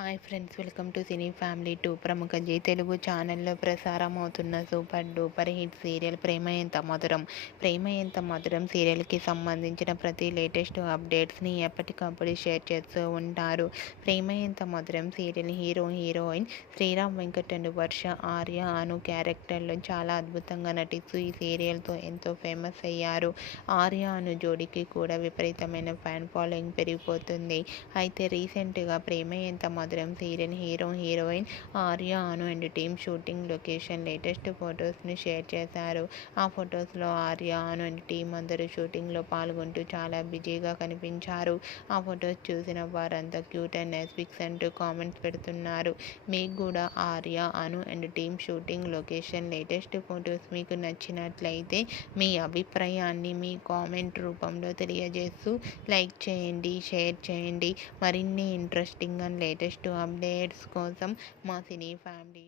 Hi friends, welcome to cine family 2. ప్రముఖ G Telugu ఛానల్లో ప్రసారం అవుతున్న సూపర్ డూపర్ హిట్ సీరియల్ ప్రేమ ఎంత మధురం. ప్రేమ ఎంత మధురం సీరియల్కి సంబంధించిన ప్రతి లేటెస్ట్ అప్డేట్స్ని ఎప్పటికప్పుడు షేర్ చేస్తూ ఉంటారు. Prema Entha Madhuram serial heroine Sriram Venkat and Varsha, Arya, Anu క్యారెక్టర్లో చాలా అద్భుతంగా నటిస్తూ ఈ సీరియల్తో ఎంతో ఫేమస్ అయ్యారు. ఆర్య, అను జోడీకి కూడా విపరీతమైన ఫ్యాన్ ఫాలోయింగ్ పెరిగిపోతుంది. అయితే రీసెంట్గా ప్రేమ Entha Madhuram serial heroine Arya, Anu and team shooting location latest ఫొటోస్ని షేర్ చేశారు. ఆ ఫొటోస్లో ఆర్య, అను అండ్ టీమ్ అందరూ షూటింగ్లో పాల్గొంటూ చాలా బిజీగా కనిపించారు. ఆ ఫొటోస్ చూసిన వారంతా క్యూట్ అండ్ నైస్ పిక్స్ అంటూ కామెంట్స్ పెడుతున్నారు. మీకు కూడా Arya, Anu and team shooting location latest photos మీకు నచ్చినట్లయితే మీ అభిప్రాయాన్ని మీ కామెంట్ రూపంలో తెలియజేస్తూ లైక్ చేయండి, షేర్ చేయండి. మరిన్ని ఇంట్రెస్టింగ్ అండ్ లేటెస్ట్ అప్డేట్స్ కోసం మా సినీ ఫ్యామిలీ